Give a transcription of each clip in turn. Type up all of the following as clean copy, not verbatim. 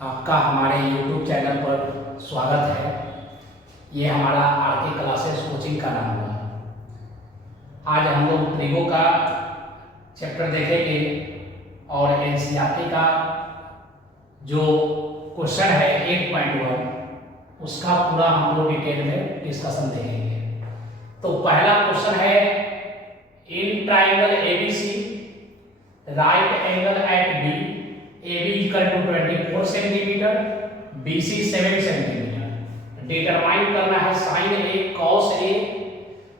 आपका हमारे YouTube channel पर स्वागत है। ये हमारा आरके क्लासेस कोचिंग का नाम हुआ। आज हम लोग प्रीगो का चैप्टर देखेंगे और एनसीईआरटी का जो क्वेश्चन है 8.1 उसका पूरा हम लोग डिटेल में डिस्कशन देखेंगे। तो पहला क्वेश्चन है, in triangle ABC right angle at B AB equal to 24 centimetre, BC 7 centimetre. Determine करना है sine A cos A,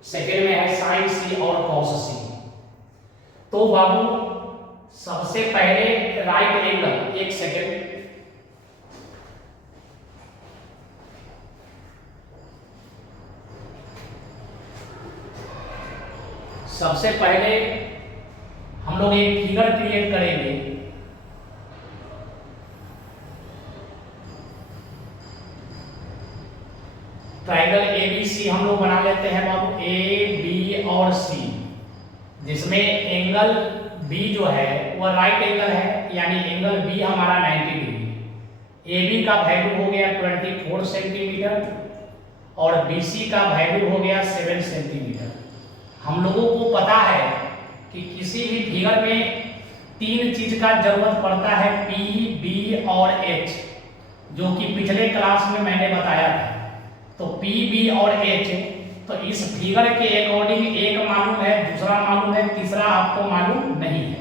second में है साइन C और कॉस C। तो बाबू सबसे पहले राइट एंगल, एक सेकेंड, सबसे पहले हम लोग एक फिगर क्रिएट करेंगे। ट्राइंगल ABC हम लोग बना लेते हैं बाबू, A, B और C, जिसमें एंगल B जो है वह राइट एंगल है, यानी एंगल B हमारा 90 डिग्री। AB का वैल्यू हो गया 24 सेंटीमीटर और BC का वैल्यू हो गया 7 सेंटीमीटर। हम लोगों को पता है कि किसी भी फिगर में तीन चीज का जरूरत पड़ता है, P, B और H, जो कि पिछले क्लास में मैंने बताया था। तो P, B और H, तो इस फिगर के अकॉर्डिंग एक मालूम है, दूसरा मालूम है, तीसरा आपको मालूम नहीं है।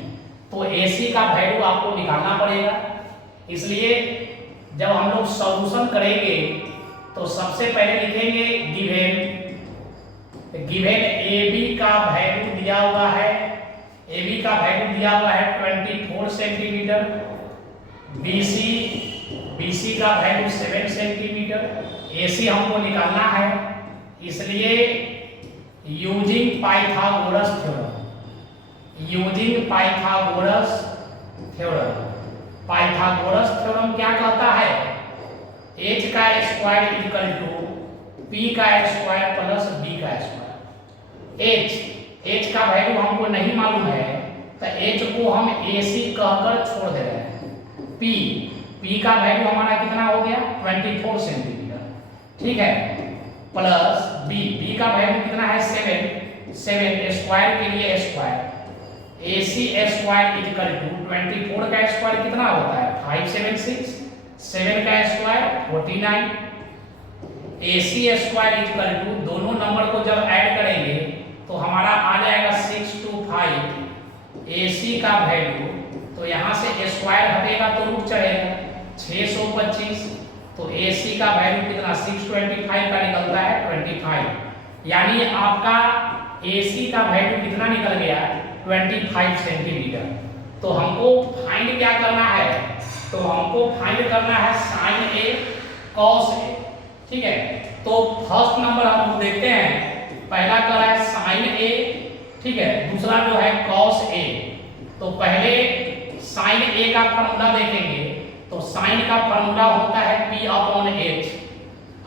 तो AC का वैल्यू आपको निकालना पड़ेगा। इसलिए जब हम लोग सॉल्यूशन करेंगे तो सबसे पहले लिखेंगे गिवन AB का वैल्यू दिया हुआ है, AB का वैल्यू दिया हुआ है 24 सेंटीमीटर, BC का वैल्यू 7 सेंटीमीटर, AC हमको निकालना है। इसलिए यूजिंग पाइथागोरस थ्योरम क्या कहता है, H का स्क्वायर इक्वल टू P का स्क्वायर प्लस B का स्क्वायर। H का वैल्यू हमको नहीं मालूम है, तो H को हम AC कहकर छोड़ दे रहे हैं। P का वैल्यू हमारा कितना हो गया 24 सेंटीमीटर, ठीक है, प्लस B का वैल्यू कितना है 7 स्क्वायर के लिए square, AC square equal to 24 का स्क्वायर कितना होता है 576, 7 का square 49, AC square equal to, दोनों नंबर को जब ऐड करेंगे तो हमारा आ जाएगा 625। AC का वैल्यू, तो यहाँ से स्क्वायर हटेगा तो रूट चढ़ेगा 625, तो AC का वैल्यू कितना 625 का निकलता है 25, यानी आपका AC का वैल्यू कितना निकल गया 25 सेंटीमीटर। तो हमको फाइंड क्या करना है, तो हमको फाइंड करना है साइन A कॉस A, ठीक है। तो फर्स्ट नंबर हम लोग देखते हैं, पहला कर है साइन A, ठीक है, दूसरा जो है कॉस A। तो पहले साइन A का फार्मूला देखेंगे, तो साइन का फार्मूला होता है P/H।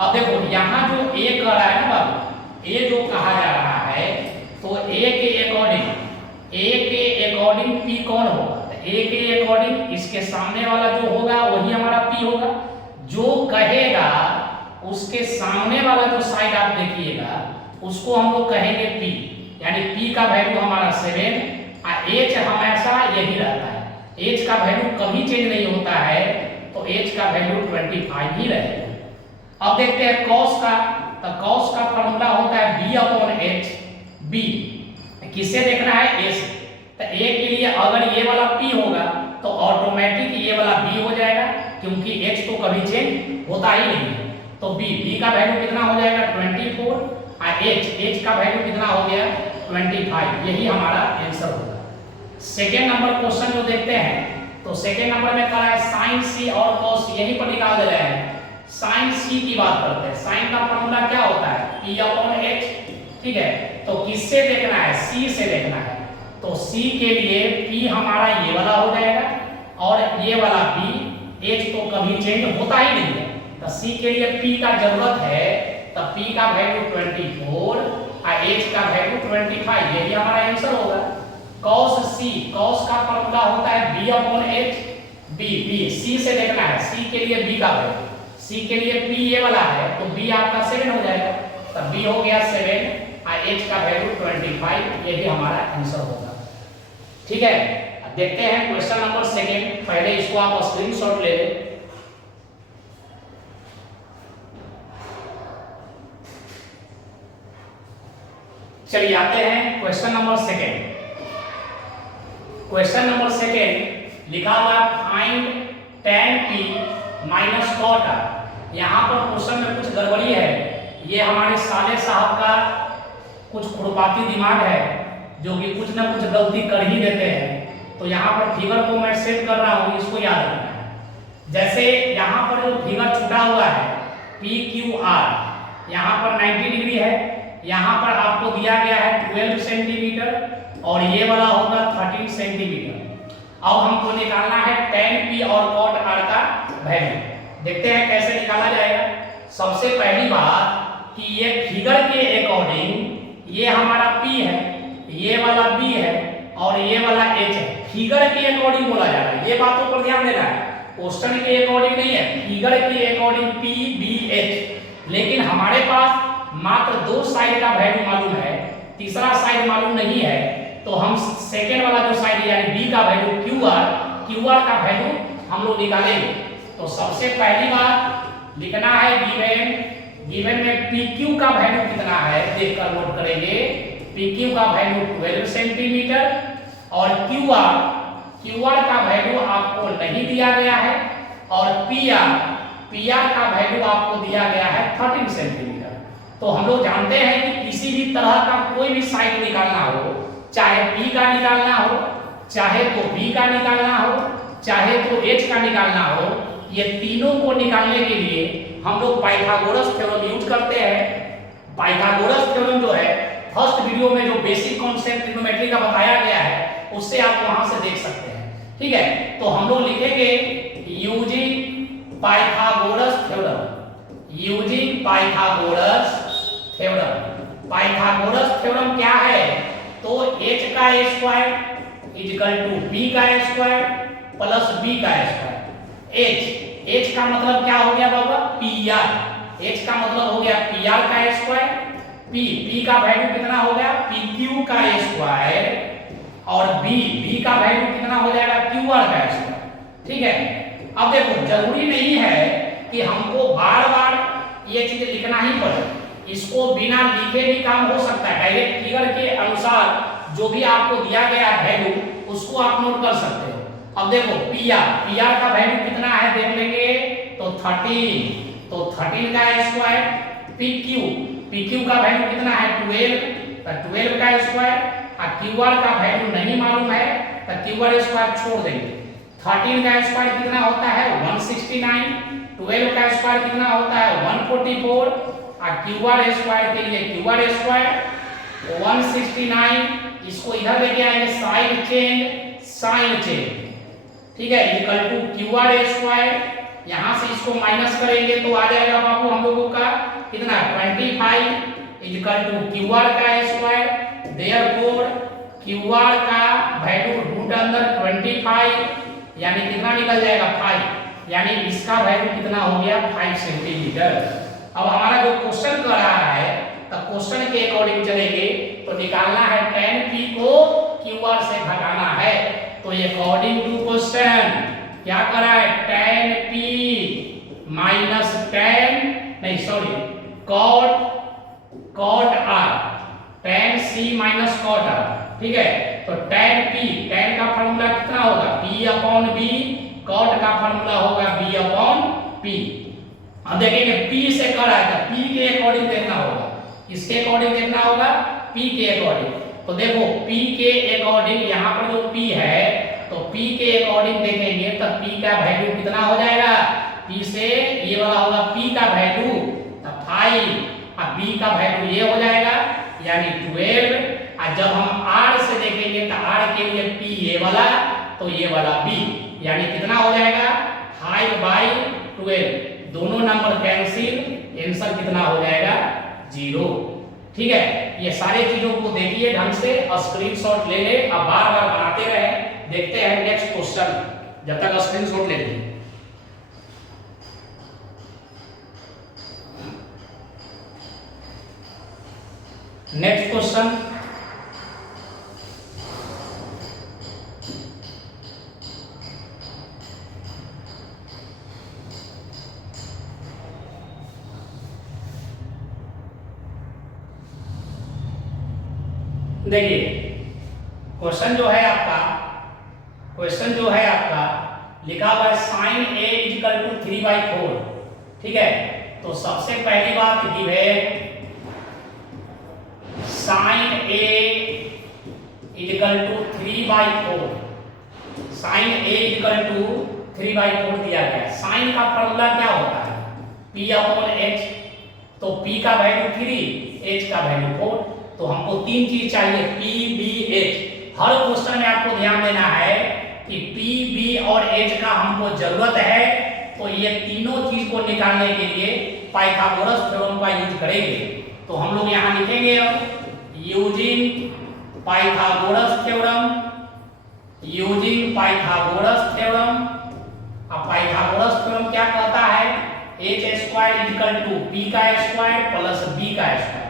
अब देखो यहाँ जो A कह रहा है ना बाबू, A जो कहा जा रहा है, तो A के अकॉर्डिंग P कौन होगा, तो A के अकॉर्डिंग इसके सामने वाला जो होगा वही हमारा P होगा। जो कहेगा उसके सामने वाला जो साइड आप देखिएगा उसको हम लोग कहेंगे P, यानी P का वैल्यू हमारा 7 और H हमेशा यही रहता है, H का वैल्यू कभी चेंज नहीं होता है, तो H का वैल्यू 25 ही रहेगा। अब देखते हैं कॉस का, तो कॉस का फार्मूला होता है B/H। B किससे देखना है, A से, तो A के लिए अगर ये वाला P होगा तो ऑटोमेटिक ये वाला B हो जाएगा, क्योंकि H तो कभी चेंज होता ही नहीं है। तो B का वैल्यू कितना हो जाएगा 24 और H का वैल्यू कितना हो गया 25, यही हमारा आंसर होगा। सेकेंड नंबर क्वेश्चन जो देखते हैं, तो सेकेंड नंबर में कहा है साइन C और कॉस, यही पर निकाल दे रहे हैं। साइन C की बात करते हैं, साइन का फॉर्मूला क्या होता है P/H, ठीक है। तो किससे देखना है, C से देखना है, तो C के लिए P हमारा ये वाला हो जाएगा और ये वाला B, H तो कभी चेंज होता ही नहीं है, तो C के लिए P का जरूरत है, तो P का वैल्यू 24 और H का वैल्यू 25, यही हमारा आंसर होगा। कॉस सी, कॉस का फॉर्मूला होता है B upon H, B C से देखना है, सी के लिए बी का वैल्यू, सी के लिए पी ये वाला है तो बी आपका 7 हो जाएगा, तब बी हो गया 7 और एच का वैल्यू 25, ये भी हमारा आंसर होगा। ठीक है, अब देखते हैं क्वेश्चन नंबर 2, पहले इसको आप स्क्रीनशॉट ले लें। चलिए आते हैं क्वेश्चन नंबर 2। क्वेश्चन नंबर 2 लिखा हुआ find tan p minus cot r। यहाँ पर क्वेश्चन में कुछ गड़बड़ी है, ये हमारे साले साहब का कुछ खुरपाती दिमाग है जो कि कुछ ना कुछ गलती कर ही देते हैं। तो यहाँ पर फिगर को मैं सेट कर रहा हूँ, इसको याद रखना है। जैसे यहाँ पर जो फिगर छुटा हुआ है पी क्यू आर, यहाँ पर 90 डिग्री है, यहाँ पर आपको दिया गया है 12 सेंटीमीटर और ये वाला होगा 13 सेंटीमीटर। अब हमको निकालना है tan p और cot r का वैल्यू। देखते हैं कैसे निकाला जाएगा। सबसे पहली बात कि ये फिगर के अकॉर्डिंग ये हमारा p है, ये वाला b है और ये वाला h है। फिगर के अकॉर्डिंग बोला जा रहा है, ये बातों पर ध्यान देना है, क्वेश्चन के अकॉर्डिंग नहीं है, फिगर के अकॉर्डिंग p b h। लेकिन हमारे पास मात्र 2 साइड का वैल्यू मालूम है, तीसरा साइड मालूम नहीं है, तो हम सेकेंड वाला जो साइड यानी b का वैल्यू qr का वैल्यू हम लोग निकालेंगे। तो सबसे पहली बात लिखना है गिवन में pq का वैल्यू कितना है देखकर नोट करेंगे। pq का वैल्यू 12 सेंटीमीटर और qr का वैल्यू आपको नहीं दिया गया है और pr का वैल्यू आपको दिया गया है 13 सेंटीमीटर। तो हम लोग जानते हैं कि किसी भी तरह का कोई भी साइड निकालना हो, चाहे p का निकालना हो, चाहे तो b का निकालना हो, चाहे तो h का निकालना हो, ये तीनों को निकालने के लिए हम लोग पाइथागोरस थ्योरम यूज करते हैं। पाइथागोरस थ्योरम जो है फर्स्ट वीडियो में जो बेसिक कॉन्सेप्ट ट्रिग्नोमेट्री का बताया गया है उससे आप वहां से देख सकते हैं। ठीक है, तो हम लोग लिखेंगे using Pythagoras theorem, using Pythagoras theorem. Pythagoras theorem क्या है? तो h का स्क्वायर इक्वल टू b का स्क्वायर प्लस b का स्क्वायर। h का मतलब क्या हो गया बाबा? pr। h का मतलब हो गया pr का स्क्वायर, p का वैल्यू कितना हो गया? pq का स्क्वायर और b का वैल्यू कितना हो जाएगा? qr का स्क्वायर। ठीक है, अब देखो जरूरी नहीं है कि हमको बार-बार ये चीज लिखना ही पड़े, इसको बिना लिखे भी काम हो सकता है। डायरेक्ट फिगर के अनुसार जो भी आपको दिया गया वैल्यू उसको आप नोट कर सकते हो। अब देखो pr का वैल्यू कितना है देख लेंगे, तो 13, तो 13 का स्क्वायर, pq का वैल्यू कितना है? 12, तो 12 का स्क्वायर और qr का वैल्यू नहीं मालूम है तो qr स्क्वायर छोड़ देंगे। 13 का स्क्वायर कितना होता है? 169, 12 का स्क्वायर कितना होता है? 144 और qr स्क्वायर के लिए qr स्क्वायर 169, इसको इधर लेके आएंगे साइन चेंज। ठीक है, इक्वल टू qr स्क्वायर, यहां से इसको माइनस करेंगे तो आ जाएगा बाबू हम लोगों का कितना? 25 इक्वल टू qr का स्क्वायर। देयरफॉर qr का वैल्यू रूट अंदर 25 यानी कितना निकल जाएगा? 5, यानी इसका वैल्यू कितना हो गया? 5 सेंटीमीटर। अब हमारा जो क्वेश्चन कर रहा है तो क्वेश्चन के अकॉर्डिंग चलेंगे तो निकालना है tan p को qr से घटाना है। तो ये अकॉर्डिंग टू क्वेश्चन क्या कर रहा है? tan p minus cot r, tan c minus cot r। ठीक है, तो tan p, tan का फार्मूला कितना होगा? p अपॉन b, cot का फार्मूला होगा b अपॉन p। अब देखेंगे p से कर रहा है तो p के अकॉर्डिंग देखना होगा, इसके अकॉर्डिंग देखना होगा p के अकॉर्डिंग। तो देखो p के अकॉर्डिंग यहाँ पर जो p है तो p के अकॉर्डिंग देखेंगे तो p का वैल्यू कितना हो जाएगा? p से ये वाला होगा p का वैल्यू तो 5 और b का वैल्यू ये हो जाएगा यानी 12। और जब हम r से देखेंगे तो r के लिए p ये वाला तो ये वाला b, यानी कितना हो जाएगा? 5/12। दोनों नंबर कैंसिल, आंसर कितना हो जाएगा? 0। ठीक है, ये सारे चीजों को देखिए ढंग से और स्क्रीनशॉट ले ले, अब बार बार बनाते रहे। देखते हैं नेक्स्ट क्वेश्चन, जब तक स्क्रीनशॉट ले लीजिए। नेक्स्ट क्वेश्चन, देखिए क्वेश्चन जो है आपका लिखा हुआ है साइन ए इक्वल टू 3/4। ठीक है, तो सबसे पहली बात given sine A equal to 3/4, sine A equal to 3/4 दिया गया है। साइन का फॉर्मूला क्या होता है? p/h, तो p का वैल्यू 3, h का वैल्यू 4, तो हमको तीन चीज चाहिए p, b, h। हर क्वेश्चन में आपको ध्यान देना है कि p, b और h का हमको जरूरत है, तो ये तीनों चीज को निकालने के लिए पाइथागोरस थ्योरम का यूज करेंगे। तो हम लोग यहाँ लिखेंगे अब using Pythagoras theorem, using Pythagoras theorem. अब पाइथागोरस थ्योरम क्या कहता है? h² इक्वल टू p का स्क्वायर प्लस b का स्क्वायर।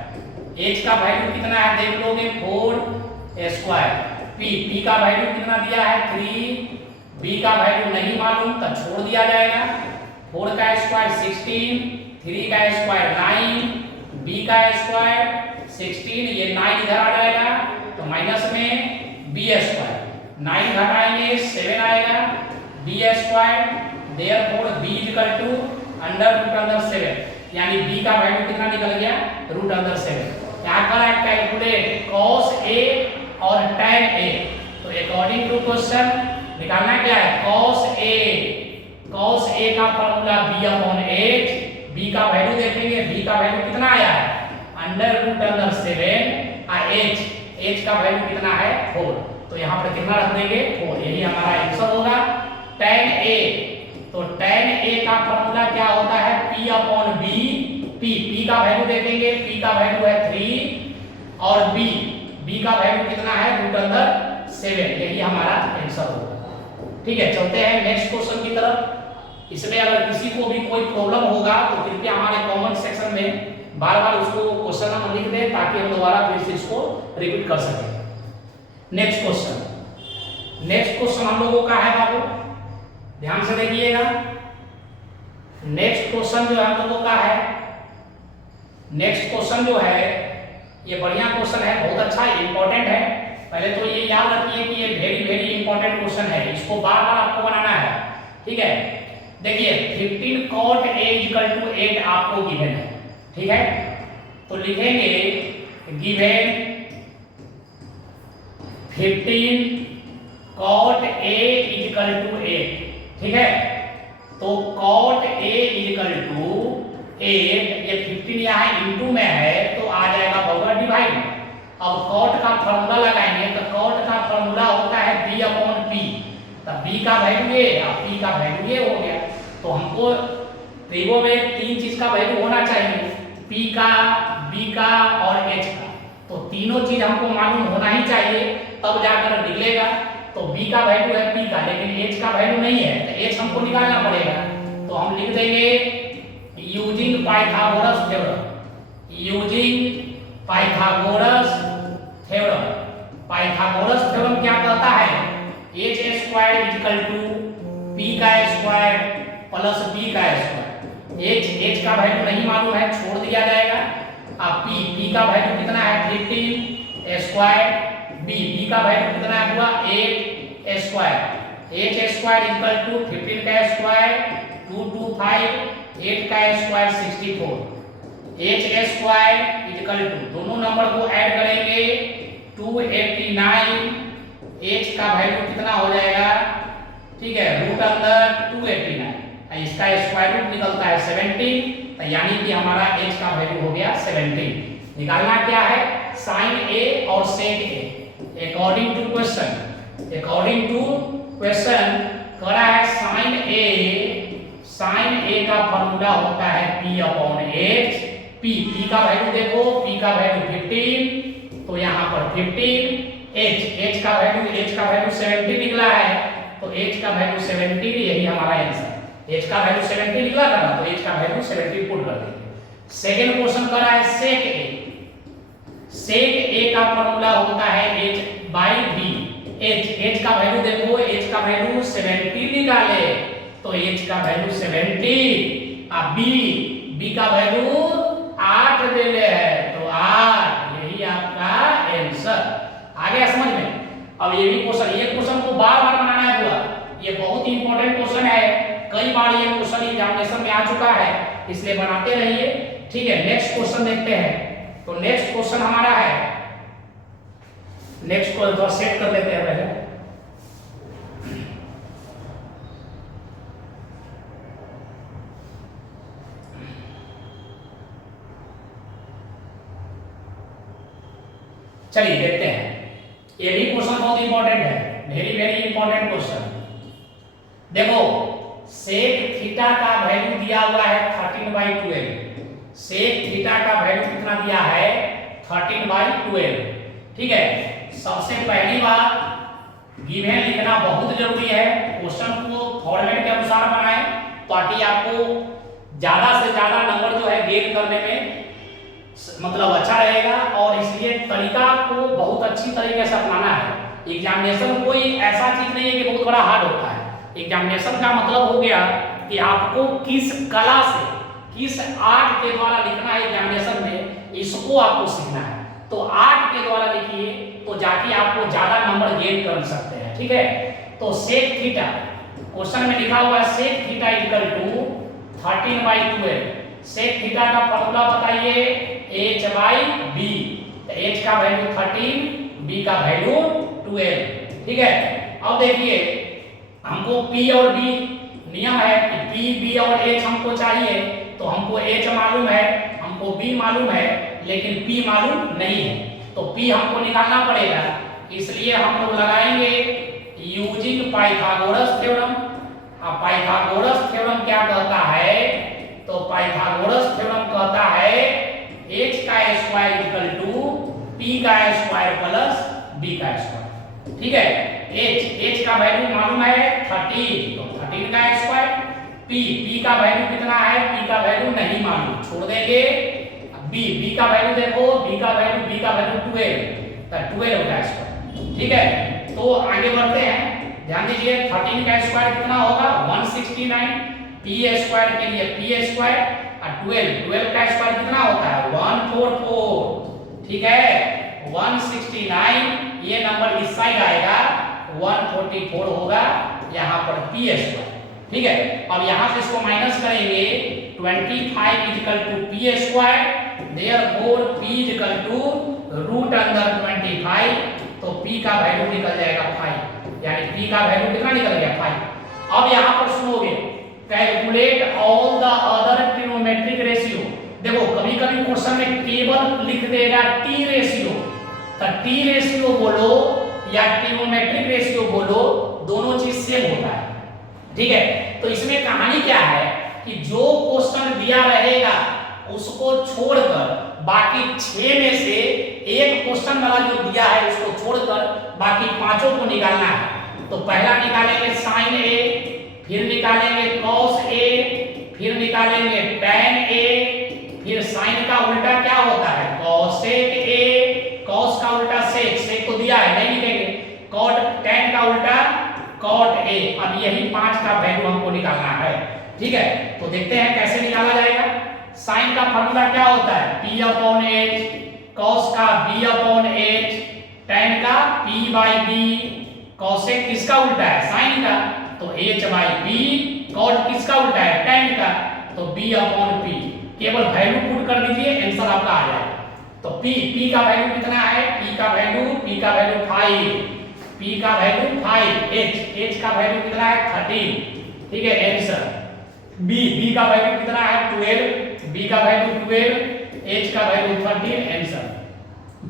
h का वैल्यू कितना है देख लोगे, 4²। p का वैल्यू कितना दिया है 3, b का वैल्यू नहीं मालूम तो छोड़ दिया जाएगा। 4 का स्क्वायर 16, 3 का स्क्वायर 9, b का स्क्वायर 16, ये 9 इधर आ जाएगा तो माइनस में b², 9 घटाएंगे 7 आएगा, b², therefore b equal to √7, यानी b का वैल्यू कितना निकल गया √7। यहाँ पर है कैलकुलेट cos a और tan a, तो अकॉर्डिंग टू क्वेश्चन निकालना क्या है? cos a का फॉर्मूला b/h, b का वैल्यू देखेंगे, b का वैल्यू कितना आया है √7, h का वैल्यू कितना है 4, तो यहाँ पर कितना रख देंगे 4, यही हमारा आंसर होगा। tan a, तो tan a का फॉर्मूला क्या होता है p/b, p का वैल्यू देखेंगे, p का वैल्यू है 3 और b का वैल्यू कितना है √7, यही हमारा आंसर होगा। ठीक है, चलते हैं नेक्स्ट क्वेश्चन की तरफ। इसमें अगर किसी को भी कोई प्रॉब्लम होगा तो कृपया हमारे कमेंट सेक्शन में बार बार उसको क्वेश्चन नंबर लिख दें ताकि हम दोबारा फिर से इसको रिपीट कर सकें। नेक्स्ट क्वेश्चन हम लोगों का है बाबू, ध्यान से देखिएगा। नेक्स्ट क्वेश्चन जो हम लोगों का है, नेक्स्ट क्वेश्चन जो है ये बढ़िया क्वेश्चन है, बहुत अच्छा इंपॉर्टेंट है। पहले तो ये याद रखिए कि ये वेरी वेरी इंपॉर्टेंट क्वेश्चन है, इसको बार बार आपको बनाना है। ठीक है, देखिए 15 cot a इक्वल टू 8 आपको गिवन है। ठीक है, तो लिखेंगे given 15 cot a equal to 8। ठीक है, तो cot a इक्वल टू 8, ये 15 यहाँ इनटू में है तो आ जाएगा बगैर डिवाइड। अब cot का फॉर्मूला लगाएंगे तो cot का फॉर्मूला होता है b/p, तब b का वैल्यू ये और p का वैल्यू ये हो गया। तो हमको त्रिभुज में तीन चीज का वैल्यू होना चाहिए, p का, b का और h का, तो तीनों चीज हमको मालूम होना ही चाहिए तब जाकर निकलेगा। तो b का वैल्यू है p का, लेकिन h का वैल्यू नहीं है तो h हमको निकालना पड़ेगा। तो हम लिख देंगे using Pythagoras theorem, using Pythagoras theorem. Pythagoras theorem क्या कहता है? h² इक्वल टू p का स्क्वायर प्लस b का स्क्वायर। h का वैल्यू नहीं मालूम है, छोड़ दिया जाएगा। अब p का वैल्यू कितना है 15² b का वैल्यू कितना हुआ 8² h² इक्वल टू 15 का स्क्वायर 225, 8 का स्क्वायर 64, h² इक्वल टू दोनों नंबर को ऐड करेंगे 289, h का वैल्यू कितना हो जाएगा? ठीक है, √289, इसका स्क्वायर रूट निकलता है 17, तो यानी कि हमारा h का वैल्यू हो गया 17। निकालना क्या है? साइन a और सेक a। अकॉर्डिंग टू क्वेश्चन कह रहा है साइन a का फॉर्मूला होता है p/h पी का वैल्यू देखो, पी का वैल्यू 15, तो यहाँ पर 15। एच का वैल्यू 70 निकला है, तो एच का वैल्यू 70, यही हमारा आंसर। एच का वैल्यू 70 निकला था ना, तो एच का वैल्यू 70 पुट कर देंगे। सेकंड क्वेश्चन कर रहा है सेक ए। सेक ए का फॉर्मूला होता है h बाई बी। एच का वैल्यू देखो, एच का वैल्यू 70 निकाले, तो एच का वैल्यू 70, अब बी का वैल्यू 8 दे ले है, तो 8, यही आपका आंसर। आ गया समझ में? अब ये भी क्वेश्चन, ये क्वेश्चन को बार-बार बनाना है पूरा, ये बहुत ही इंपॉर्टेंट क्वेश्चन है, कई बार ये क्वेश्चन एग्जामिनेशन में आ चुका है, इसलिए बनाते रहिए। ठीक है, नेक्स्ट क्वेश्चन देखते हैं। तो नेक्स्ट क्वेश्चन हमारा है, नेक्स्ट को थोड़ा सेट कर लेते हैं पहले। चलिए देखते हैं, ये भी क्वेश्चन बहुत इंपॉर्टेंट है, वेरी वेरी इंपॉर्टेंट क्वेश्चन। देखो सेक थीटा का वैल्यू दिया हुआ है 13/12। सेक थीटा का वैल्यू कितना दिया है? 13/12। ठीक है, सबसे पहली बात गिवन लिखना बहुत जरूरी है। क्वेश्चन को फॉर्मेट के अनुसार बनाएं ताकि आपको ज्यादा से ज्यादा नंबर जो है गेन करने में मतलब अच्छा रहेगा, और इसलिए तरीका को बहुत अच्छी तरीके से अपनाना है। एग्जामिनेशन कोई ऐसा चीज नहीं है कि बहुत बड़ा हार्ड होता है। एग्जामिनेशन का मतलब हो गया कि आपको किस कला से, किस आर्ट के द्वारा लिखना है एग्जामिनेशन में, इसको आपको सीखना है। तो आर्ट के द्वारा लिखिए तो जाके आपको ज्यादा नंबर गेन कर सकते हैं। ठीक है, तो सेक थीटा क्वेश्चन में लिखा हुआ है, sec theta equal to 13/12। Sec theta का फॉर्मूला बताइए, h बाई बी। h का वैल्यू 13, b का वैल्यू 12। ठीक है, अब देखिए हमको p और b नियम है कि p, b और h हमको चाहिए, तो हमको h मालूम है, हमको b मालूम है, लेकिन p मालूम नहीं है, तो p हमको निकालना पड़ेगा। इसलिए हम लोग लगाएंगे यूजिंग पाइथागोरस थ्योरम। अब पाइथागोरस थ्योरम क्या कहता है? तो पाइथागोरस थ्योरम कहता है h का स्क्वायर इक्वल टू p का स्क्वायर प्लस b का स्क्वायर। ठीक है, h का वैल्यू मालूम है 13, तो 13 का स्क्वायर। p का वैल्यू कितना है? p का वैल्यू नहीं मालूम, छोड़ देंगे। b का वैल्यू देखो, b का वैल्यू 12, तो 12 का स्क्वायर। ठीक है, तो आगे बढ़ते हैं, ध्यान दीजिए 13 का स्क्वायर कितना होगा? 169। p स्क्वायर के लिए p स्क्वायर, और 12 का स्क्वायर कितना होता है? 144। ठीक है, 169 ये नंबर इस साइड आएगा, 144 होगा यहाँ पर p स्क्वायर। ठीक है, अब यहाँ से इसको माइनस करेंगे, 25 equal to p square, therefore p equal to root under 25, तो p का वैल्यू निकल जाएगा 5, यानी p का वैल्यू कितना निकल गया? 5। अब यहाँ पर सुनोगे, calculate all the other trigonometric ratio. देखो कभी कभी क्वेश्चन में केवल लिख देगा टी रेशियो, तो टी रेशियो बोलो या ट्रिग्नोमेट्रिक रेशियो बोलो, दोनों चीज सेम होता है। ठीक है, तो इसमें कहानी क्या है कि जो क्वेश्चन दिया रहेगा उसको छोड़कर बाकी 6 में से एक क्वेश्चन वाला जो दिया है उसको छोड़कर बाकी 5 को निकालना है। तो पहला निकालेंगे साइन ए, फिर निकालेंगे cos a, फिर निकालेंगे tan a, फिर sin का उल्टा क्या होता है? cosec a, cos का उल्टा sec, sec तो दिया है नहीं लिखेंगे, cot, tan का उल्टा cot a। अब यही 5 का वैल्यू हमको निकालना है। ठीक है, तो देखते हैं कैसे निकाला जाएगा। sin का फॉर्मूला क्या होता है? p/h, cos का b/h, tan का p/b, cosec किसका उल्टा है? sin का, तो h/b, cot किसका उल्टा है? tan का, तो b/p। केवल वैल्यू पुट कर दीजिए, आंसर आपका आ जाएगा। तो p का वैल्यू कितना है? p का वैल्यू 5, p का वैल्यू 5, h का वैल्यू कितना है? 13। ठीक है, आंसर। b का वैल्यू कितना है? 12, b का वैल्यू 12, h का वैल्यू 13, आंसर।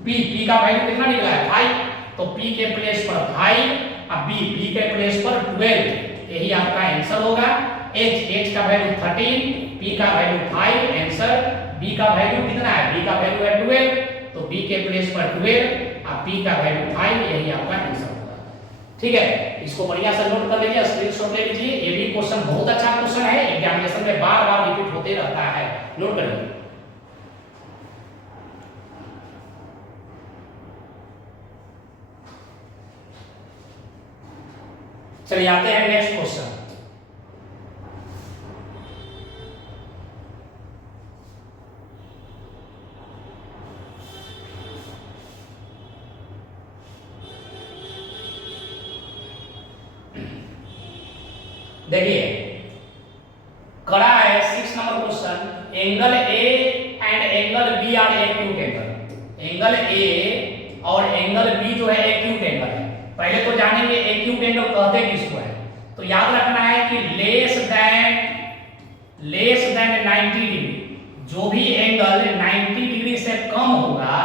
p का वैल्यू कितना निकला है? 5, तो p के प्लेस पर 5, अब b के प्लेस पर 12, यही आपका आंसर होगा। h का वैल्यू 13, p का वैल्यू 5, आंसर। b बी का वैल्यू कितना है, बी का वैल्यू है 12, तो बी के प्लेस पर 12 और पी का वैल्यू 5, यही आपका आंसर होगा। ठीक है, इसको बढ़िया से नोट कर लीजिए, स्क्रीनशॉट ले लीजिए। ये भी क्वेश्चन बहुत अच्छा क्वेश्चन है, एग्जामिनेशन में बार बार रिपीट होते रहता है, नोट करिए। चलिए आते हैं नेक्स्ट क्वेश्चन। देखिए कड़ा है 6 number question, angle A and angle B are acute angle. Angle A और एंगल बी जो है एक्यूट एंगल है। पहले तो जानेंगे एक्यूट एंगल कहते किसको है। तो याद रखना है कि लेस देन 90 डिग्री, जो भी एंगल 90 डिग्री से कम होगा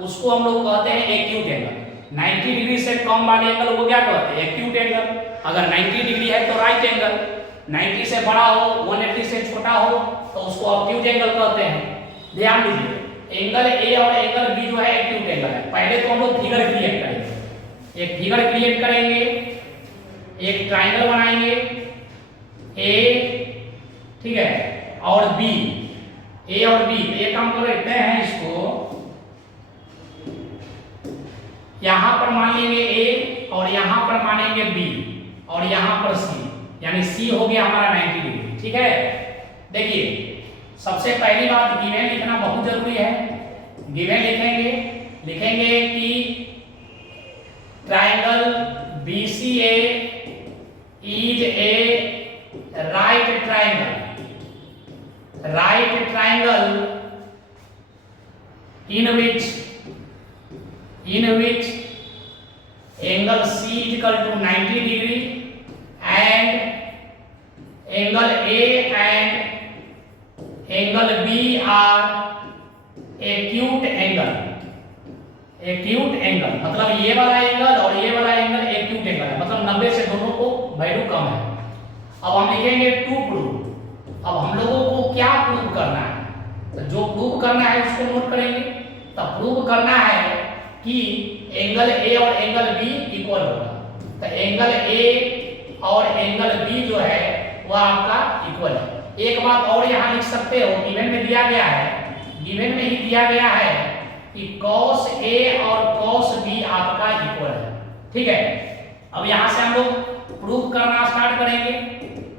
उसको हम लोग कहते हैं एक्यूट एंगल। 90 डिग्री से कम वाले एंगल को क्या कहते हैं, एक्यूट एंगल। अगर 90 डिग्री है तो राइट एंगल, 90 से बड़ा हो 180 से छोटा हो तो उसको ऑब्ट्यूज एंगल कहते हैं। ध्यान दीजिए, एंगल ए और एंगल बी जो है एक्यूट एंगल है। पहले तो हम लोग फिगर क्रिएट करेंगे, एक फिगर क्रिएट करेंगे, एक ट्राइंगल बनाएंगे ए, ठीक है, और बी, ए और बी। एक हम लोग लिखते हैं इसको, यहां पर मान लेंगे ए और यहां पर मानेंगे बी और यहां पर सी, यानी सी हो गया हमारा 90 डिग्री। ठीक है, देखिए सबसे पहली बात गिवन लिखना बहुत जरूरी है। गिवन लिखेंगे कि triangle BCA is a right triangle in which angle C is equal to 90 degree and angle A and angle B are acute angle। मतलब ये वाला एंगल और ये वाला एंगल एक्यूट एंगल है, मतलब 90 से दोनों को वैल्यू कम है। अब हम लिखेंगे टू प्रूव। अब हम लोगों को क्या प्रूव करना है, तो जो प्रूव करना है उसको नोट करेंगे। तो प्रूव करना है कि एंगल ए और एंगल बी इक्वल होगा। तो एंगल ए और एंगल बी जो है वह आपका इक्वल है। एक बात और यहाँ लिख सकते हो, गिवन में दिया गया है, गिवन में ही दिया गया है कि cos A और cos B आपका इक्वल है। ठीक है, अब यहाँ से हम लोग प्रूफ करना स्टार्ट करेंगे।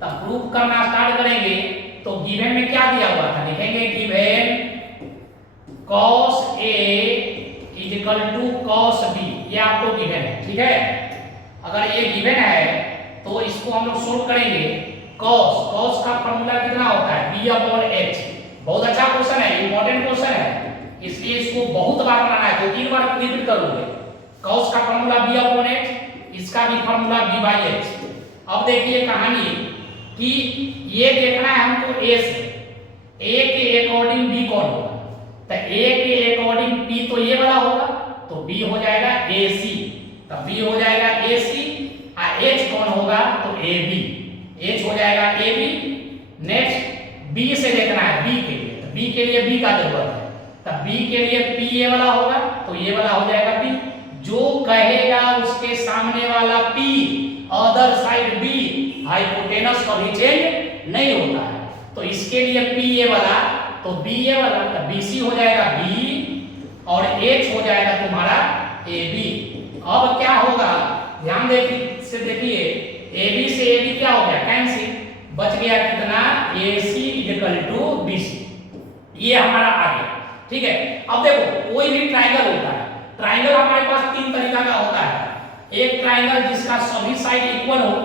तब प्रूफ करना स्टार्ट करेंगे तो गिवन में क्या दिया हुआ था, लिखेंगे given cos A is equal to cos B, ये आपको गिवन है। ठीक है, अगर ये गिवन है तो इसको हम लोग सोल्व करेंगे। cos का फॉर्मूला कितना होता है, B/H। बहुत अच्छा क्वेश्चन है, इंपॉर्टेंट क्वेश्चन है, इसलिए इसको बहुत बार बनाना है, 2-3 बार रिपीट करोगे। cos का फॉर्मूला B/H, इसका भी फॉर्मूला B/H। अब देखिए कहानी कि ये देखना है हमको A से, A के अकॉर्डिंग B कौन होगा। तो A के अकॉर्डिंग P तो ये वाला होगा, तो B हो जाएगा AC। तब B हो जाएगा AC और H कौन होगा, तो AB। H हो जाएगा AB। नेक्स्ट B से देखना है B के लिए, तो B के लिए B का जरूरत है। तब B के लिए P ये वाला होगा, तो ये वाला हो जाएगा P। जो कहेगा उसके सामने वाला P, other side B, hypotenuse कभी चेंज नहीं होता है। तो इसके लिए P ये वाला, तो B ये वाला, तो BC हो जाएगा B और H हो जाएगा तुम्हारा AB। अब क्या होगा, ध्यान देखिए AB से AB क्या हो गया, कैंसिल, बच गया कितना, AC इक्वल टू BC। ये हमारा आ गया। ठीक है, अब देखो कोई भी ट्राइंगल होता है, ट्राइंगल हमारे पास 3 तरीका का होता है। एक ट्राइंगल जिसका सभी साइड इक्वल हो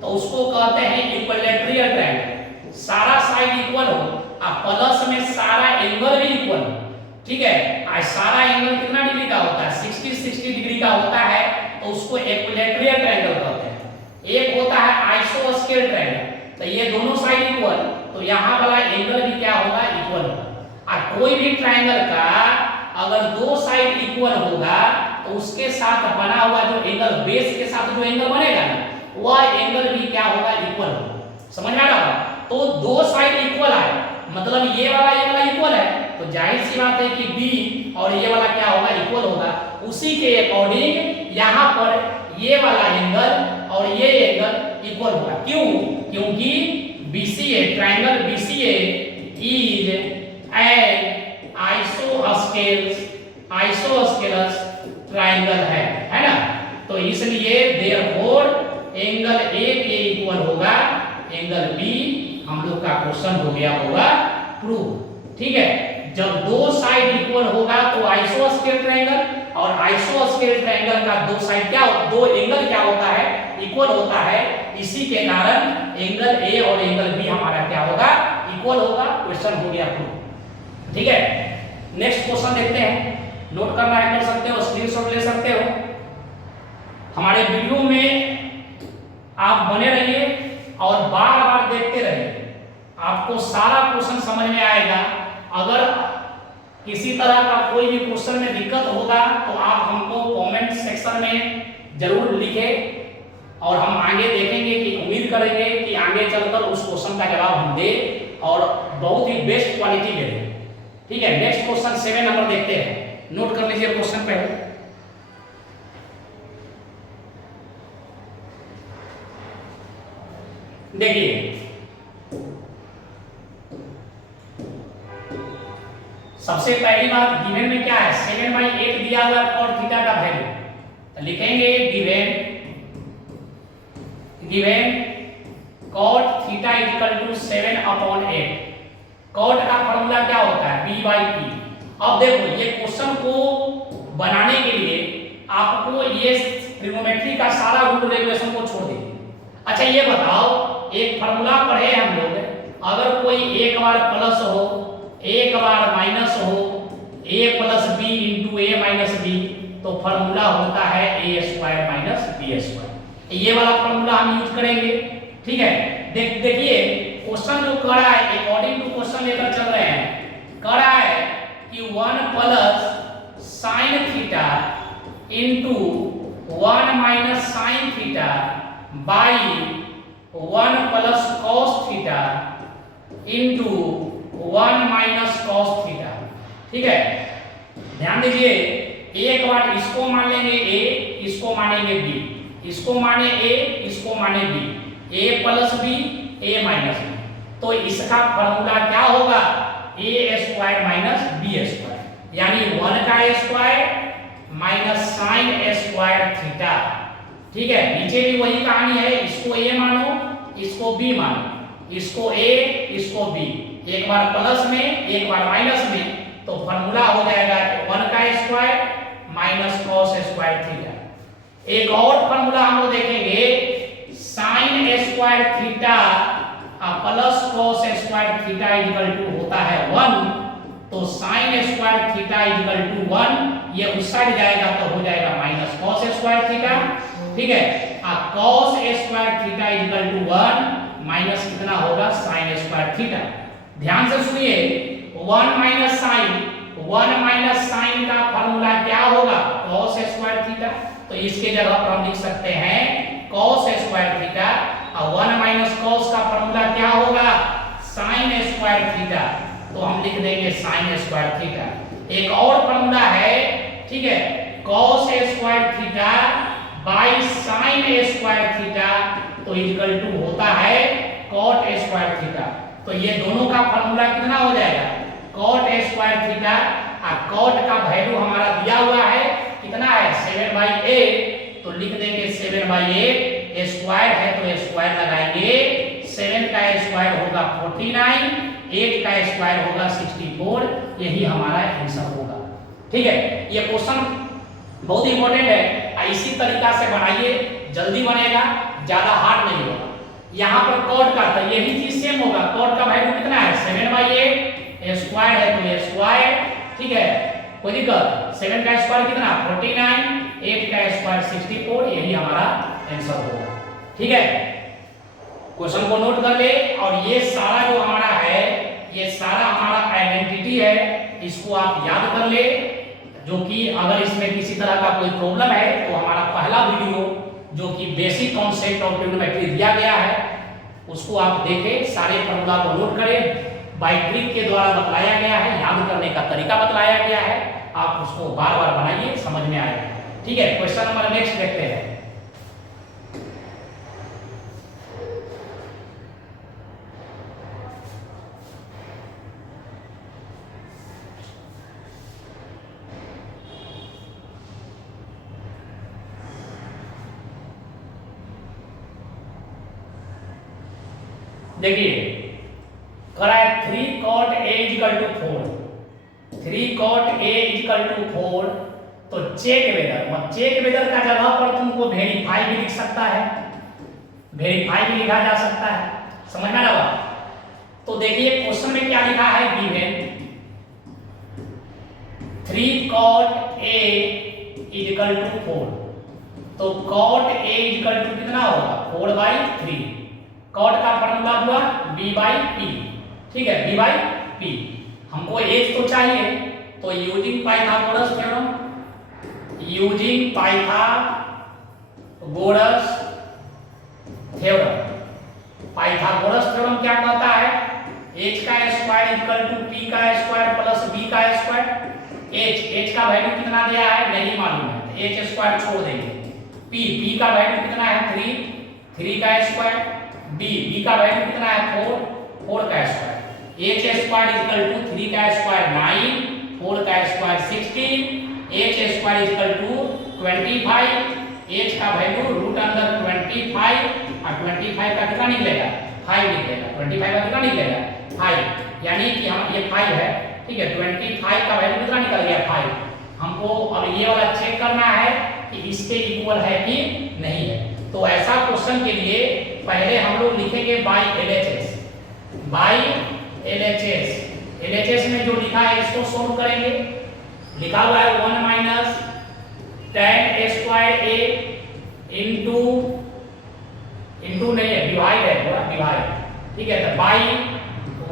तो उसको कहते हैं इक्विलैटरल ट्राइंगल, सारा साइड इक्वल हो और प्लस में सारा एंगल भी इक्वल हो। ठीक है, और सारा एंगल कितना डिग्री का होता है, 60 डिग्री का होता है, तो उसको इक्विलैटरल ट्राइंगल कहते हैं। एक होता है आइसोस्केल ट्राइंगल, तो ये दोनों साइड इक्वल, तो यहाँ वाला एंगल भी क्या होगा, इक्वल होगा। और कोई भी ट्राइंगल का अगर 2 साइड इक्वल होगा तो उसके साथ बना हुआ जो एंगल, बेस के साथ जो एंगल बनेगा ना, वह एंगल भी क्या होगा, इक्वल होगा। समझ में आ रहा है। तो 2 साइड इक्वल है, मतलब ये वाला इक्वल है तो जाहिर सी बात है कि बी और ये वाला क्या होगा, इक्वल होगा। उसी के अकॉर्डिंग यहाँ पर ये वाला एंगल और ये एंगल इक्वल होगा। क्यों? क्योंकि BCA, triangle BCA is an isosceles triangle है ना। तो इसलिए देयरफॉर एंगल A के इक्वल होगा एंगल B। हम लोग का क्वेश्चन हो गया होगा प्रूव। ठीक है, जब दो साइड इक्वल होगा तो आइसोस्केल ट्रायंगल, और आइसोस्केल ट्रायंगल का दो साइड क्या, दो एंगल क्या होता है, इक्वल होता है। इसी के कारण एंगल A और एंगल B हमारा क्या होगा, इक्वल होगा। क्वेश्चन हो गया प्रूव। ठीक है, नेक्स्ट क्वेश्चन देखते हैं। नोट करना है कर सकते हो, स्क्रीनशॉट ले सकते हो। हमारे वीडियो में आप बने रहिए और बार बार देखते रहिए, आपको सारा क्वेश्चन समझ में आएगा। अगर किसी तरह का कोई भी क्वेश्चन में दिक्कत होगा तो आप हमको कमेंट सेक्शन में जरूर लिखें, और हम आगे देखेंगे कि उम्मीद करेंगे कि आगे चलकर उस क्वेश्चन का जवाब हम दें और बहुत ही बेस्ट क्वालिटी में दें। ठीक है, नेक्स्ट क्वेश्चन 7 नंबर देखते हैं। नोट कर लीजिए क्वेश्चन पहले। देखिए, सबसे पहली बात गिवन में क्या है, 7/8 दिया हुआ cot थीटा का वैल्यू, तो लिखेंगे गिवन cot थीटा = 7/8। cot का फॉर्मूला क्या होता है, b/p। अब देखो, ये क्वेश्चन को बनाने के लिए आपको ये ट्रिग्नोमेट्री का सारा रूल रेगुलेशन को छोड़ दीजिए। अच्छा ये बताओ, एक फॉर्मूला पढ़े हम लोग, अगर कोई एक बार प्लस हो, एक बार माइनस हो, a + b × a - b, तो फॉर्मूला होता है a² - b²। ये वाला फॉर्मूला हम यूज करेंगे। ठीक है, देखिए क्वेश्चन जो कर रहा है, अकॉर्डिंग टू क्वेश्चन लेकर चल रहे हैं, कर रहा है कि 1 + sin theta * 1 - sin theta by 1 + cos theta * 1 - cos theta. ठीक है, ध्यान दीजिए, एक बार इसको मान लेंगे a, इसको मानेंगे b, इसको माने a, इसको माने b, a + b, a - b, तो इसका फॉर्मूला क्या होगा, a² - b², यानी 1 का square minus sin a² theta. ठीक है, नीचे भी वही कहानी है, इसको a मानो, इसको b मानो, इसको a, इसको b, एक बार प्लस में एक बार माइनस में, तो फॉर्मूला हो जाएगा 1 का square minus cos a² theta. एक और फॉर्मूला हम लोग देखेंगे, sin a² theta plus cos a² theta = होता है 1, तो sin a² थीटा = 1, ये उस साइड जाएगा तो हो जाएगा माइनस cos a² थीटा। ठीक है, cos a² थीटा = 1 माइनस कितना होगा, sin a² थीटा। ध्यान से सुनिए, 1 - sin का फॉर्मूला क्या होगा, cos a² थीटा। तो इसके जगह पर हम लिख सकते हैं cos a² थीटा, और 1 - cos का फॉर्मूला क्या होगा, sin a² थीटा, तो हम लिख देंगे sin a² थीटा। एक और फॉर्मूला है, ठीक है, cos a² theta by sin a² theta, तो = होता है cot a² थीटा। तो ये दोनों का फॉर्मूला कितना हो जाएगा, cot a² थीटा, और cot का वैल्यू हमारा दिया हुआ है कितना है, 7/8, तो लिख देंगे 7/8, स्क्वायर है तो स्क्वायर लगाएंगे, 7 का स्क्वायर होगा 49, 8 का स्क्वायर होगा 64, यही हमारा आंसर होगा। ठीक है, ये क्वेश्चन बहुत इंपॉर्टेंट है, इसी तरीका से बनाइए, जल्दी बनेगा, ज्यादा हार्ड नहीं होगा। यहाँ पर cot का तो यही चीज सेम होगा, cot का वैल्यू कितना है, 7/8, स्क्वायर है तो स्क्वायर। ठीक है, कोई दिक्कत, 7 का स्क्वायर कितना 49, 8 का स्क्वायर 64, यही हमारा आंसर होगा। ठीक है, क्वेश्चन को नोट कर ले, और ये सारा जो हमारा है, ये सारा हमारा आइडेंटिटी है, इसको आप याद कर ले, जो कि अगर इसमें किसी तरह का कोई प्रॉब्लम है तो हमारा पहला वीडियो जो कि बेसिक कॉन्सेप्ट ऑफ ट्रिग्नोमेट्री दिया गया है, उसको आप देखें, सारे फॉर्मूला को नोट करें, बाई ट्रिक के द्वारा बतलाया गया है, याद करने का तरीका बतलाया गया है। आप उसको बार बार बनाइए, समझ में आएगा। ठीक है, क्वेश्चन नंबर नेक्स्ट देखते हैं। देखिए करा है 3 cot a equal to 4, 3 cot a equal to 4। तो चेक वेदर का जगह पर तुमको वेरीफाई भी लिख सकता है, वेरीफाई भी लिखा जा सकता है, समझ में आया? तो देखिए क्वेश्चन में क्या लिखा है, given 3 cot a equal to 4। तो cot a इक्वल टू कितना होगा, 4/3। कॉट का फॉर्मूला हुआ b/p, ठीक है, b/p। हमको h तो चाहिए, तो using Pythagoras theorem, using Pythagoras theorem क्या कहता है, h का स्क्वायर इक्वल टू p का स्क्वायर प्लस b का स्क्वायर। h का वैल्यू कितना दिया है नहीं मालूम है, h स्क्वायर छोड़ देंगे। p का वैल्यू कितना है 3 का स्क्वायर। b का वैल्यू कितना है 4 का square. h square equal to 3 का स्क्वायर 9, 4 का square 16, h square equal to 25। h का वैल्यू रूट अंडर 25 और 25 का कितना निकलेगा 5 निकलेगा। 25 का कितना निकलेगा 5, यानी कि हम ये 5 है, ठीक है। 25 का वैल्यू कितना निकल गया 5। हमको अब ये वाला चेक करना है कि इसके इक्वल है कि नहीं है। तो ऐसा क्वेश्चन के लिए पहले हम लोग लिखेंगे बाई एलएचएस में जो लिखा है इसको सोल्व करेंगे। लिखा हुआ है 1 minus tan a square a into नहीं है, डिवाइड है, पूरा डिवाइड, ठीक है। तो by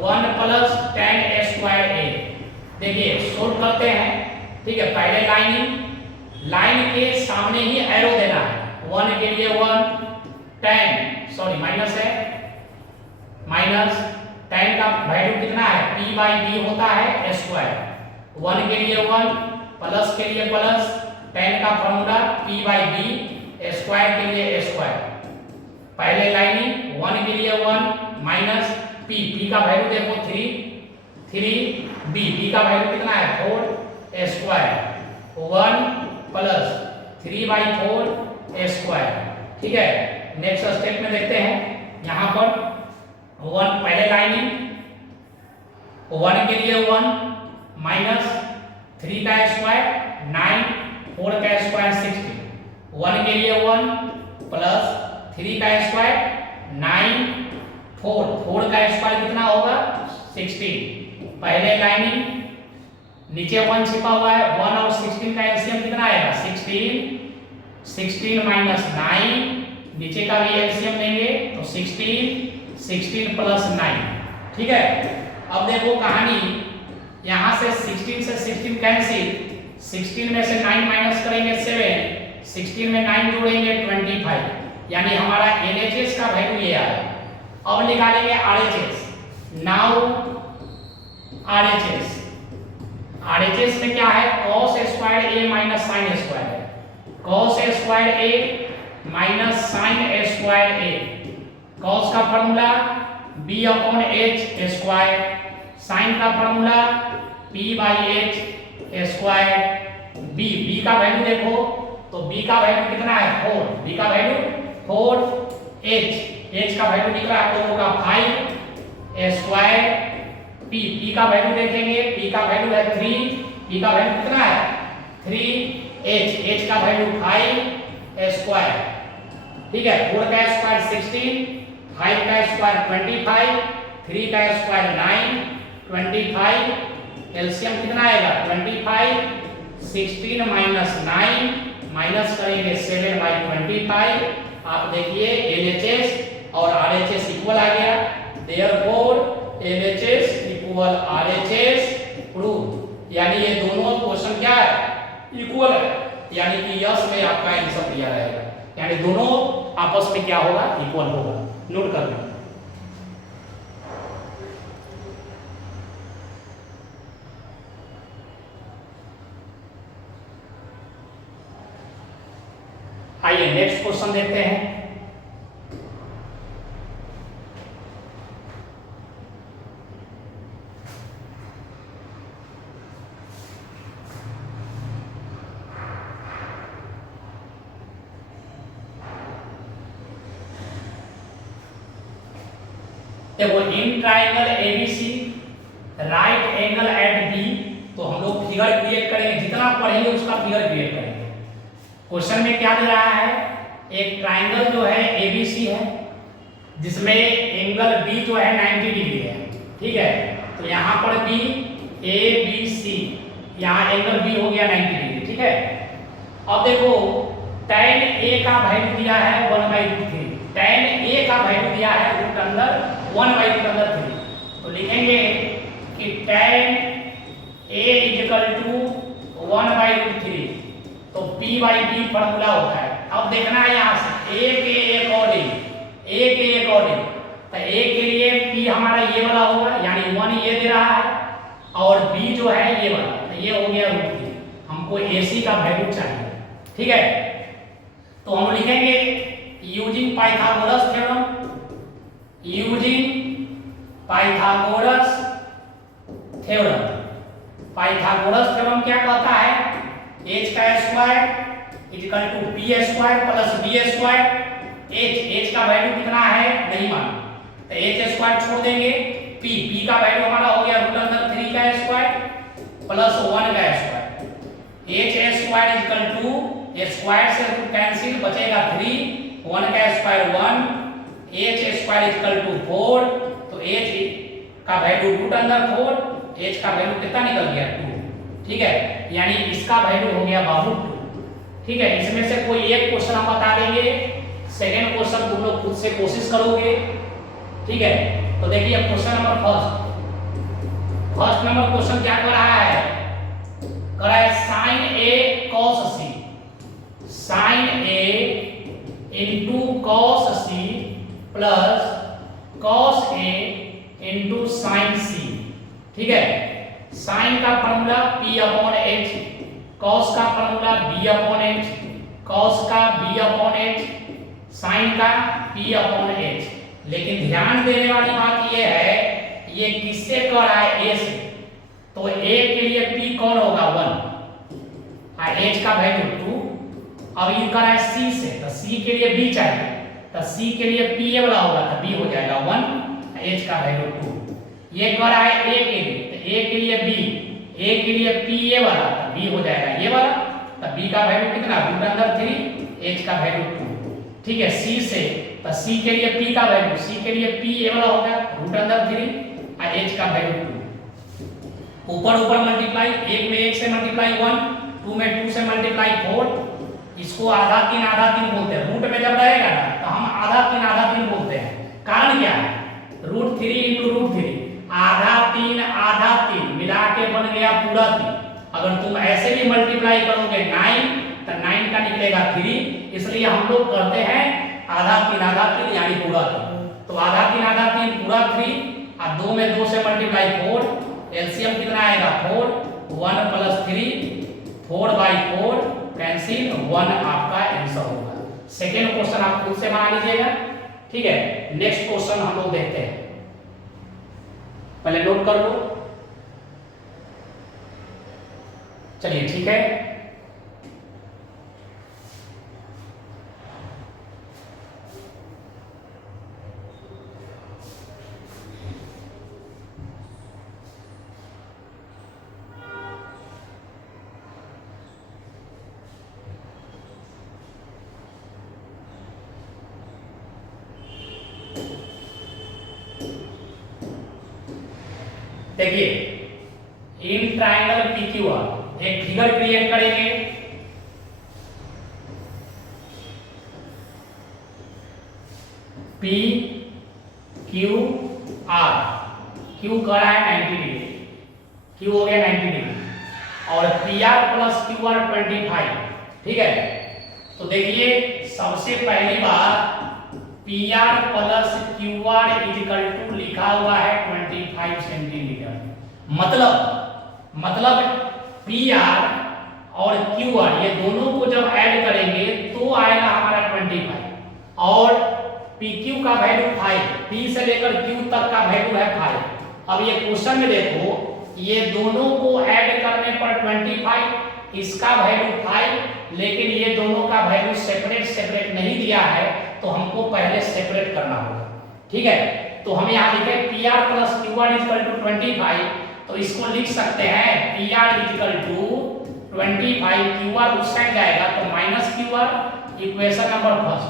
1 plus tan a square a। देखिए सोल्व करते हैं, ठीक है। पहले लाइन के सामने ही एरो देना है। 1 के लिए 1, माइनस है, माइनस tan का वैल्यू कितना है p/b होता है स्क्वायर। 1 के लिए 1, प्लस के लिए प्लस, tan का फॉर्मूला p/b, स्क्वायर के लिए स्क्वायर। पहले लाइनिंग 1 के लिए 1 माइनस p का वैल्यू देखो 3b का वैल्यू कितना है 4 स्क्वायर। 1 प्लस 3/4 स्क्वायर, ठीक है। नेक्स्ट स्टेप में देखते हैं, यहां पर 1 पहले लाइनिंग 1 के लिए 1 माइनस 3 का स्क्वायर 9, 4 का स्क्वायर 16। 1 के लिए 1 प्लस 3 का स्क्वायर 9, 4 का स्क्वायर कितना होगा 16। पहले लाइनिंग नीचे 1 छिपा हुआ है, 1 और 16 का एलसीएम कितना आएगा 16 माइनस 9, नीचे का भी एलसीएम लेंगे तो 16 प्लस 9, ठीक है। अब देखो कहानी, यहां से 16 से 16 कैंसिल, 16 में से 9 माइनस करेंगे 7, 16 में 9 जोड़ेंगे 25, यानी हमारा एलएचएस का वैल्यू ये आया। अब निकालेंगे आरएचएस। नाउ आरएचएस में क्या है, cos square a minus sin square है। cos square a minus sin square a। cos का फॉर्मूला b/h स्क्वायर, sin का फॉर्मूला p/h स्क्वायर। b का वैल्यू देखो, तो b का वैल्यू कितना है 4, b का वैल्यू 4, h का वैल्यू निकला आप लोगों का 5 स्क्वायर। p का वैल्यू देखेंगे, p का वैल्यू है 3, p का वैल्यू कितना है 3, h का वैल्यू 5 स्क्वायर, ठीक है। 4 का स्क्वायर 16, 5 का स्क्वायर 25, 3 का स्क्वायर 9, 25, एलसीएम कितना आएगा 25, 16 माइनस 9 माइनस करेंगे 7/25। आप देखिए एलएचएस और आरएचएस इक्वल आ गया, therefore LHS equal RHS prove, यानी ये दोनों क्वेश्चन क्या है इक्वल है, यानी कि यस में आपका आंसर दिया रहेगा, यानी दोनों आपस में क्या होगा इक्वल होगा। नोट कर लो। आइए नेक्स्ट क्वेश्चन देखते हैं। देखो in triangle ABC right angle at B, तो हम लोग फिगर क्रिएट करेंगे, जितना पढ़ेंगे उसका फिगर क्रिएट करेंगे। क्वेश्चन में क्या दे रहा है, एक ट्राइंगल जो है एबीसी है जिसमें एंगल बी जो है 90 डिग्री है, ठीक है। तो यहाँ पर बी ए बी सी, यहाँ एंगल बी हो गया 90 डिग्री, ठीक है। अब देखो tan ए का वैल्यू दिया है 1/3, tan ए का वैल्यू दिया है रूट अंडर 1/3। तो लिखेंगे कि tan a इक्वल टू 1/3, तो p/b फॉर्मूला होता है। अब देखना है यहाँ से a के अकॉर्डिंग, तो a के लिए p हमारा ये वाला होगा, यानी 1 ये दे रहा है, और b जो है ये वाला, तो ये हो गया √3। हमको ac का वैल्यू चाहिए, ठीक है। तो हम लिखेंगे using Pythagoras theorem, Pythagoras theorem क्या कहता है, h का square equal to p square plus b square. h का वैल्यू कितना है नहीं मालूम, तो h स्क्वायर छोड़ देंगे, p का वैल्यू हमारा हो गया रूट अंडर 3 का स्क्वायर प्लस 1 का square. h square equal to square से रूट कैंसिल, बचेगा 3, 1 का square 1, h square equal to 4, तो h का वैल्यू रूट अंडर 4, h का वैल्यू कितना निकल गया 2, ठीक है। यानी इसका वैल्यू हो गया बाबू 2, ठीक है। इसमें से कोई एक क्वेश्चन हम बता देंगे, सेकंड क्वेश्चन तुम लोग खुद से कोशिश करोगे, ठीक है। तो देखिए question number first number question क्या कर रहा है, sin a cos c, sin a into cos c plus cos a into sin c, ठीक है। sin का फॉर्मूला p/h, cos का फॉर्मूला b/h, cos का b/h, sin का p/h। लेकिन ध्यान देने वाली बात यह है, ये किससे कर रहा है, a से, तो a के लिए p कौन होगा 1 और h का वैल्यू 2। अब ये कर रहा है c से, तो c के लिए b चाहिए, तो c के लिए p ये वाला होगा, तो b हो जाएगा 1, h का वैल्यू 2। ये कर रहा है a के लिए, तो a के लिए b, a के लिए p ये वाला, तो b हो जाएगा ये वाला, तो b का वैल्यू कितना रूट अंडर 3, h का वैल्यू 2, ठीक है। c से, तो c के लिए p का वैल्यू, c के लिए p ये वाला होगा रूट अंडर 3 और h का वैल्यू 2। ऊपर मल्टीप्लाई, 1 में 1 से मल्टीप्लाई 1, 2 में 2 से मल्टीप्लाई 4, इसको आधा 3 बोलते हैं। रूट में जब रहेगा ना तो हम आधा 3 बोलते हैं। कारण क्या है, √3 into √3, आधा 3 मिला के बन गया पूरा 3। अगर तुम ऐसे भी मल्टीप्लाई करोगे 9, तो 9 का निकलेगा 3, इसलिए हम लोग करते हैं आधा 3 यानी पूरा 3। तो आधा 3 पूरा 3, और 2 में 2 से मल्टीप्लाई 4, एलसीएम कितना आएगा 4, 1 प्लस 3, 4/4 कैंसिल, 1 आपका आंसर होगा। सेकेंड क्वेश्चन आप खुद से बना लीजिएगा, ठीक है। नेक्स्ट क्वेश्चन हम लोग देखते हैं, पहले नोट कर लो, चलिए ठीक है। देखिए इन ट्राइंगल PQR एक फिगर क्रिएट करेंगे, PQR, Q कर रहा है 90 डिग्री, Q हो गया 90 डिग्री, और PR प्लस QR 25, ठीक है। तो देखिए सबसे पहली बार PR plus QR equal to लिखा हुआ है 25 सेंटीमीटर, मतलब PR और क्यू आर, ये दोनों को जब ऐड करेंगे तो आएगा हमारा 25 और पी क्यू का वैल्यू 5, पी से लेकर क्यू तक का वैल्यू है 5। अब ये क्वेश्चन में देखो, ये दोनों को ऐड करने पर 25, इसका वैल्यू 5, लेकिन ये दोनों का वैल्यू सेपरेट नहीं दिया है, तो हमको पहले सेपरेट करना होगा। ठीक है, तो हम यहाँ लिखे P R plus Q R equal to 25, तो इसको लिख सकते हैं P R equal to 25, Q R उस साइड जाएगा तो minus Q R, equation number first.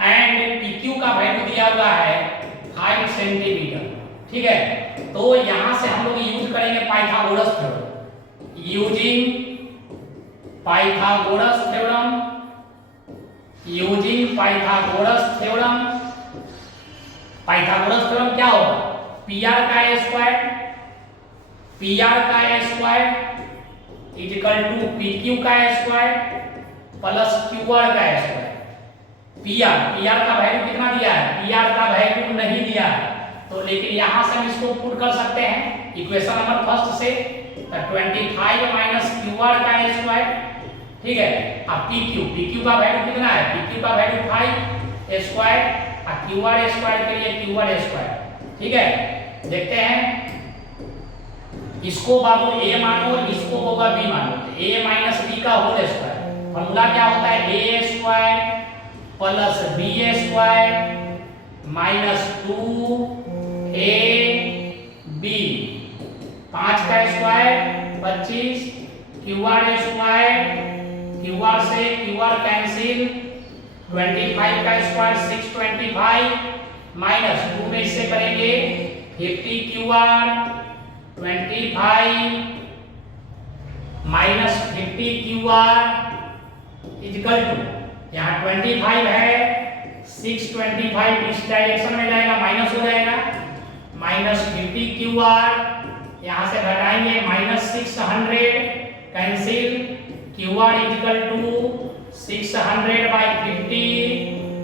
And P Q का वैल्यू दिया हुआ है 5 सेंटीमीटर। ठीक है, तो यहां से हम लोग यूज करेंगे Pythagoras theorem. Using Pythagoras theorem, using Pythagoras theorem. Pythagoras theorem क्या होगा? पी आर का स्क्वायर, पी आर का square is equal to P Q का स्क्वायर प्लस क्यू आर का स्क्वायर। पी आर का वैल्यू कितना दिया है? पी आर का वैल्यू नहीं दिया है, तो लेकिन यहां से हम इसको पुट कर सकते हैं इक्वेशन नंबर फर्स्ट से, तो 25 माइनस क्यू आर का स्क्वायर। ठीक है, अब पी क्यू का वैल्यू कितना है? पी क्यू का वैल्यू 5 स्क्वायर, और क्यू आर स्क्वायर के लिए क्यू आर स्क्वायर। ठीक है, देखते हैं, इसको बाबू a मानो, इसको होगा b मानो, a माइनस b का होल स्क्वायर। फॉर्मूला क्या होता है? a square plus b square minus 2ab, 5 का square 25, Q are square, Q R से क्यू आर कैंसिल, 25 का स्क्वायर 625 माइनस 2 में इससे करेंगे 50 Q R, 25 minus 50 Q R equal to, यहाँ 25 है, 625 इस डायरेक्शन में जाएगा, माइनस हो जाएगा, माइनस 50 क्यू आर, यहाँ से घटाएंगे minus 600 cancel, Q R equal to 600 by 50,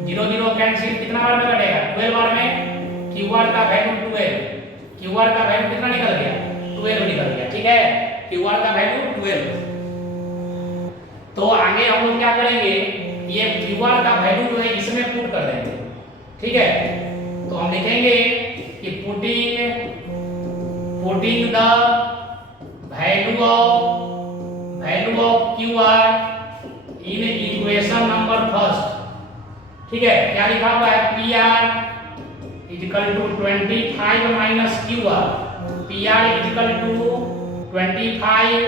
0 0 cancel, कितना बार में घटेगा? 12 बार में। क्यू आर का वैल्यू 12, क्यू आर का वैल्यू कितना निकल गया? 12 निकल गया। ठीक है, क्यू आर का वैल्यू 12। तो आगे हम लोग क्या करेंगे, ये क्यू आर का वैल्यू जो है इसमें पुट कर देंगे। ठीक है, तो हम लिखेंगे कि putting the value of Q R in equation number first. ठीक है, क्या लिखा हुआ है? P R equal to 25 minus Q R, P R equal to 25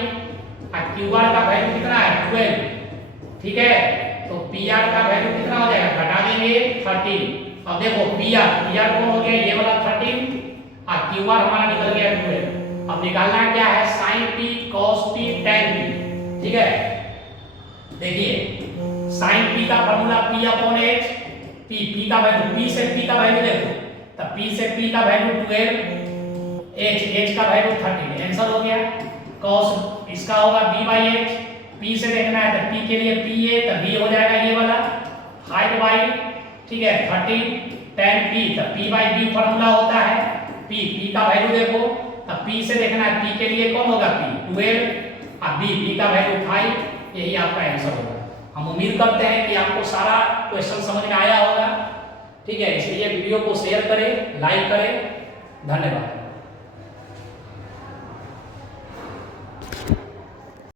और क्यू आर का वैल्यू कितना है? 12। ठीक है, तो पी आर का वैल्यू कितना हो जाएगा? घटा देंगे 13। अब देखो पी आर कौन हो गया? ये वाला 13 और क्यू आर हमारा निकल गया 12। अब निकालना क्या है? Sine P, cos P, tan P. ठीक है, देखिए साइन पी का formula P upon H, P का वैल्यू, पी से पी का वैल्यू देखो, तब p से p का वैल्यू 12, h का वैल्यू 13, आंसर हो गया। cos इसका होगा b बाई h, p से देखना है तो p के लिए p है तो b हो जाएगा ये वाला 5 बाई, ठीक है 13 tan p, तो p बाई b फॉर्मूला होता है p का वैल्यू देखो, तब p से देखना है p के लिए कौन होगा? p 12 और b का वैल्यू 5, यही आपका आंसर होगा। हम उम्मीद करते हैं कि आपको सारा क्वेश्चन समझ में आया होगा। ठीक है, इसलिए वीडियो को शेयर करें, लाइक करें। धन्यवाद।